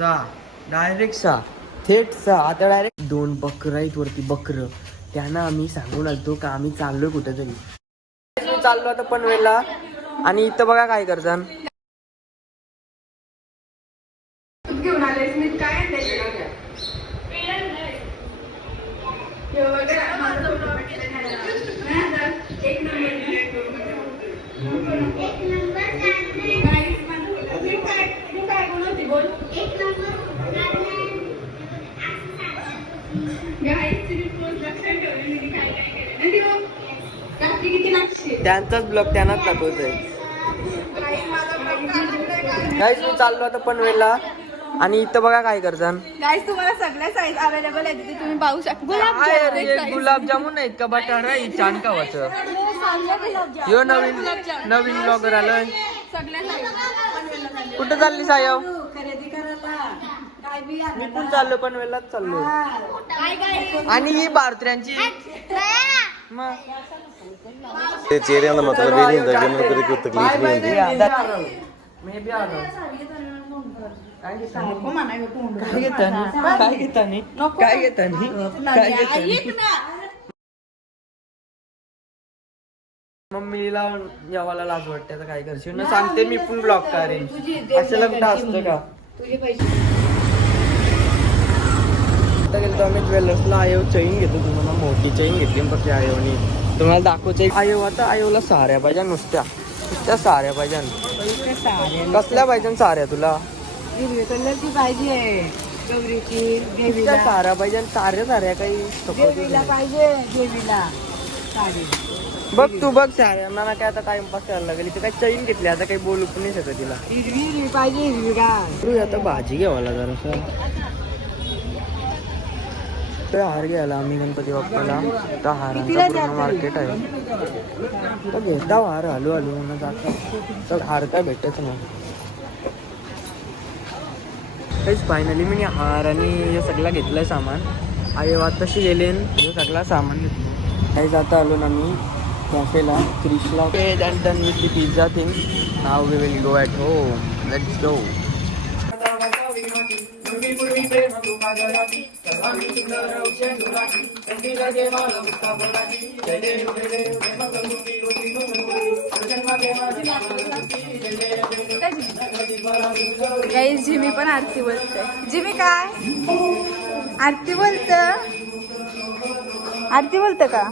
सहा डायरेक्ट सहा थेट सहा आता डायरेक्ट दोन बकर आहेत वरती बकर. त्यांना आम्ही सांगून आलतो का आम्ही चाललोय कुठेतरी. मी चाललो आता पनवेलला. आणि इथं बघा काय करतात. घेऊन आले काय आणलंय? हे बघा, माझं एक नंबर बोल Guys, तुम्ही post लक्षात ठेवली मी काय काय केलं. नाही दिवा? काकी किती लागते? त्यांचाच ब्लॉग त्यांनाच दाखवतोय. गाईस मी चाललो आता पनवेलला. आणि इथं बघा काय करतात. गाईस तुम्हाला सगळ्या साईज अवेलेबल आहेत. तिथे तुम्ही पाहू शकता. गुलाबजामुन आहेत का? बटाटा आहे चाणकावाचं. यो नवीन नवीन ब्लॉगर आलोय. सगळ्या साईज कुठं चालली सायव खरेदी करायला. काय बी मी पण चाललो पनवेललाच चाललो. काय काय? आणि ही मग नहीं नहीं मे बी आलो. काय घेता काय घेता काय घेता काय घेता काय घेता मम्मीला जेवायला लाज वाटते आता काय करशील? ना सांगते मी पण ब्लॉक करेन. अशाला कुठं असतं का? आता गेलो आम्ही ज्वेलर्सला आयो चैन घेतो तुम्हाला मोठी चैन घेतली मग त्या आयोनी. तुम्हाला दाखवते आयो आता आयोला साऱ्या पाहिजे नुसत्या. नुसत्या साऱ्या पाहिजे. कसल्या पाहिजे साऱ्या तुला? कलरची पाहिजे. साऱ्या पाहिजे साऱ्या काही. पाहिजे देवीला. साडी. बघ तू बघ साऱ्या मला काय आता टाइमपास करायला लागेल. इथे काय चैन घेतली आता काही बोलू पण नाही शकत तिला. हिरवी पाहिजे हिरवी तू आता भाजी घ्यावाला जरासं तर हार घ्यायला आम्ही गणपती बाप्पाला. तर हारांचा पूर्ण मार्केट आहे. तर घेता हार हलू हलू म्हणून जाता तर हार काय भेटत नाही. काहीच फायनली मी हार आणि हे सगळं घेतलंय सामान. आई वात तशी गेले हे सगळं सामान घेतलं काहीच जाता आलो ना मी. कॅफेला क्रिशला done done with the pizza thing now we will go at home let's go Jimmy पण आरती बोलते जिमी काय? आरती बोलत. आरती बोलत का?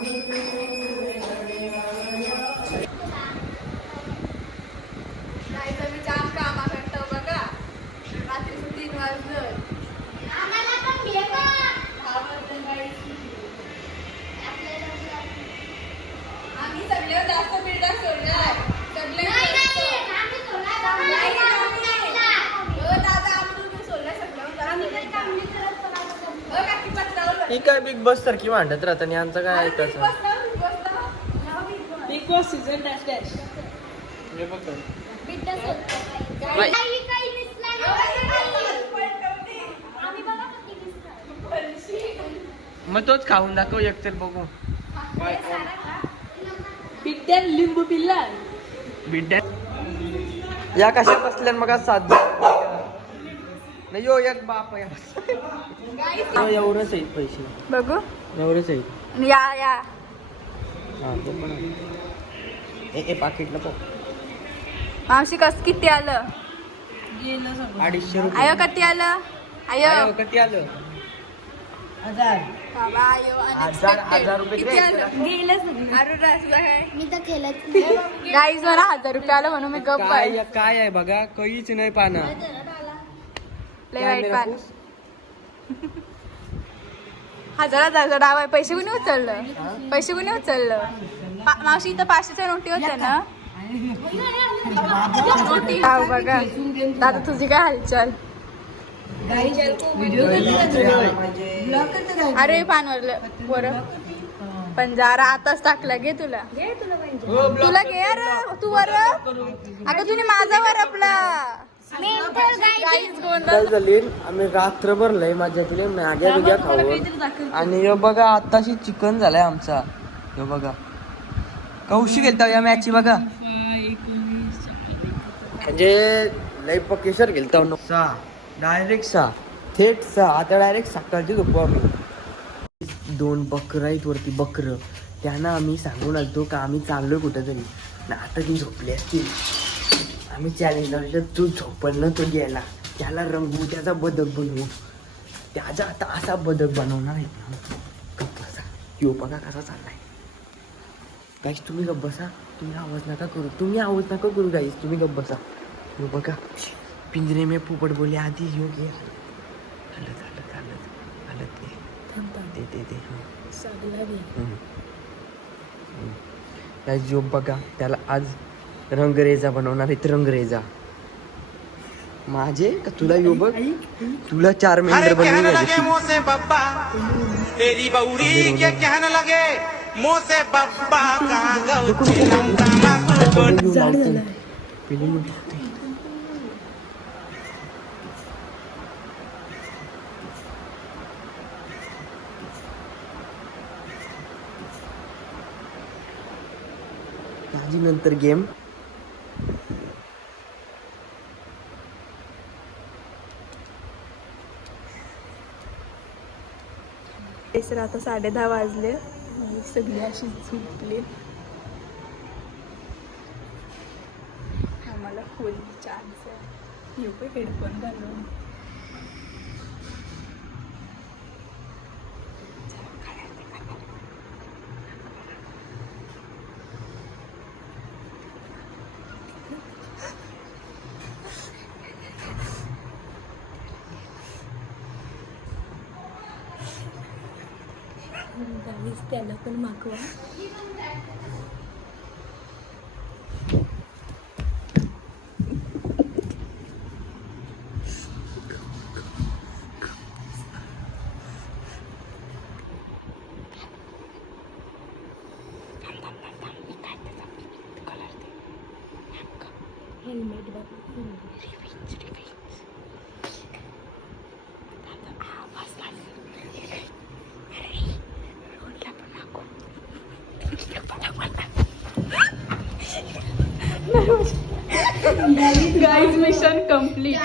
जास्त बिल्डर सोडलाय. ही काय बिग बॉस सारखी मांडत राहत आणि यांचं काय ऐकायचं? Bigg Boss season dash dash. हे बघ मग तोच खाऊन दाखव एक तर बघू बिट्ट्या लिंबू पिल्ला. बिड्या या कशा बसल्या मग आज सात नाही यो एक बाप आहे. यो, एवढंच आहेत पैसे. बघू. एवढेच आहेत या या. हा ते पण आहे. ए ए पाकिटला बघ मावशी कस किती आलं? अडीचशे आयो रुपये किती आलं? आयो. आयो, किती आलं? बाबा आयो हजार हजार रुपये किती आलं गेलं अरे रसला काय? मी तर खेळत. गाईज मला हजार रुपये आलं म्हणून मी गप्प आहे. काय काय आहे बघा काहीच नाही पाना लय वाईट पान हजार हजार डाव आहे पैसे कुणी उचललं? पैसे कुणी उचललं? पा- मावशी इथं पाचशेच्या नोटी होत्या ना? नोटी हाव बघा. दादा तुझी काय हालचाल? अरे पानवरलं बरं पंजारा आताच टाकला घे तुला. तुला घे अरे तू वर. अगं तुम्ही माझा वर आपला. काय झाली? आम्ही रात्रभर लय मजा केली. मॅग्या बिग्या खाऊन. आणि ह्यो बघा आताशी चिकन झालाय आमचा. ह्यो बघा. कौशी गेलता या मॅचची बघा. म्हणजे लय पकेशर गेलता. सहा. डायरेक्ट सहा थेट सा. आता डायरेक्ट सकाळची झोपू आम्ही. दोन बकरं आहेत वरती बकरं. त्यांना आम्ही सांगून आलतो का आम्ही चाललो कुठं तरी ना आता ती झोपली असतील आम्ही चॅलेंज लावलं तू झोपल ना तो गेला. त्याला रंगवू त्याचा बदक बनवू. त्याचा आता असा बदक बनवणार आहे. ना यो बघा कसा चाललाय. गाईस तुम्ही गप्प बसा. तुम्ही आवाज नका करू. तुम्ही आवाज नका करू गाईस तुम्ही गप्प बसा. यो बघा. पिंजरे में पोपट बोले आधी यो घे हलत हलत हलत हलत दे दे दे दे हं. यो बघा त्याला आज रंगरेजा बनवणार आहेत रंगरेजा माझे? का तुला यो बघ? तुला चार मेंबर बनवून त्याची नंतर गेम. सर आता साडे दहा वाजले. सगळी अशी झोपली. आम्हाला फुल चान्स आहे येऊ हेडफोन घालून? गावीच त्याला पण मागवा हेल्मेट गाईज मिशन कंप्लीट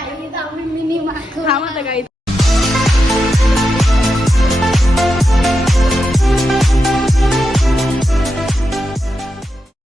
हा माझा गाईज